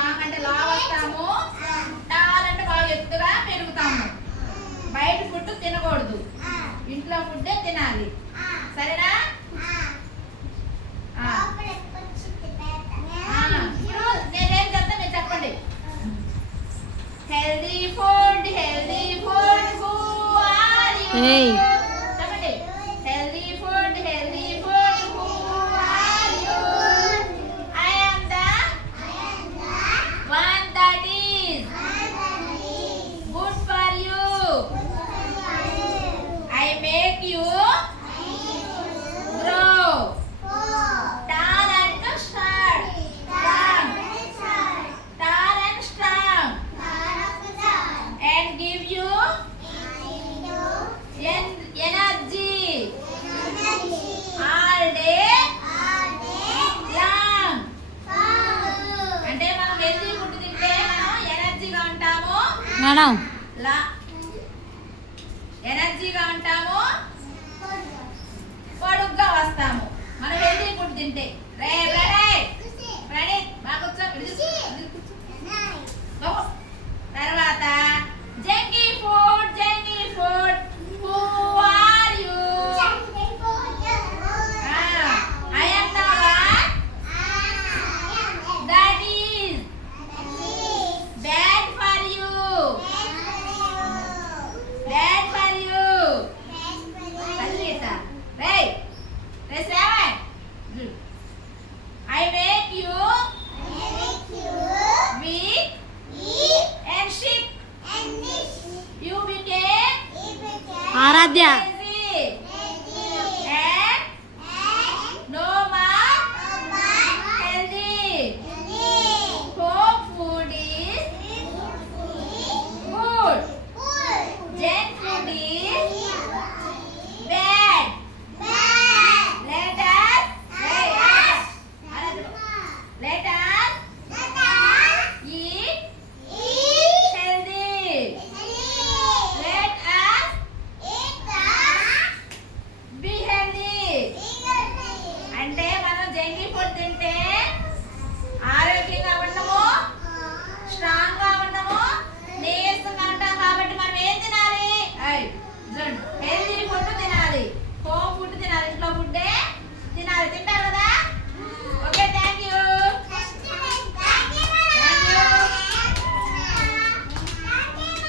స్ట్రాంగ్ అంటే లా వస్తాము, టాల్ అంటే బాగా ఎత్తుగా పెరుగుతాము. బయట ఫుడ్ తినకూడదు, ఇంట్లో ఫుడ్డే తినాలి. సరేనా? ఇప్పుడు నేనేం చెప్తా మీరు చెప్పండి. Healthy food, healthy food, who are you? చెప్పండి. Healthy food, healthy food, who are you? I am the one that is good for you. I make you grow tall and strong, tall and strong, and give you energy all day long. అంటే మనం healthy food తింటే మనం ఎనర్జీగా ఉంటాము, ఎనర్జీగా ఉంటాము, పొడుగ్గా వస్తాము. మనం హెల్తీ ఫుడ్ తింటే. రే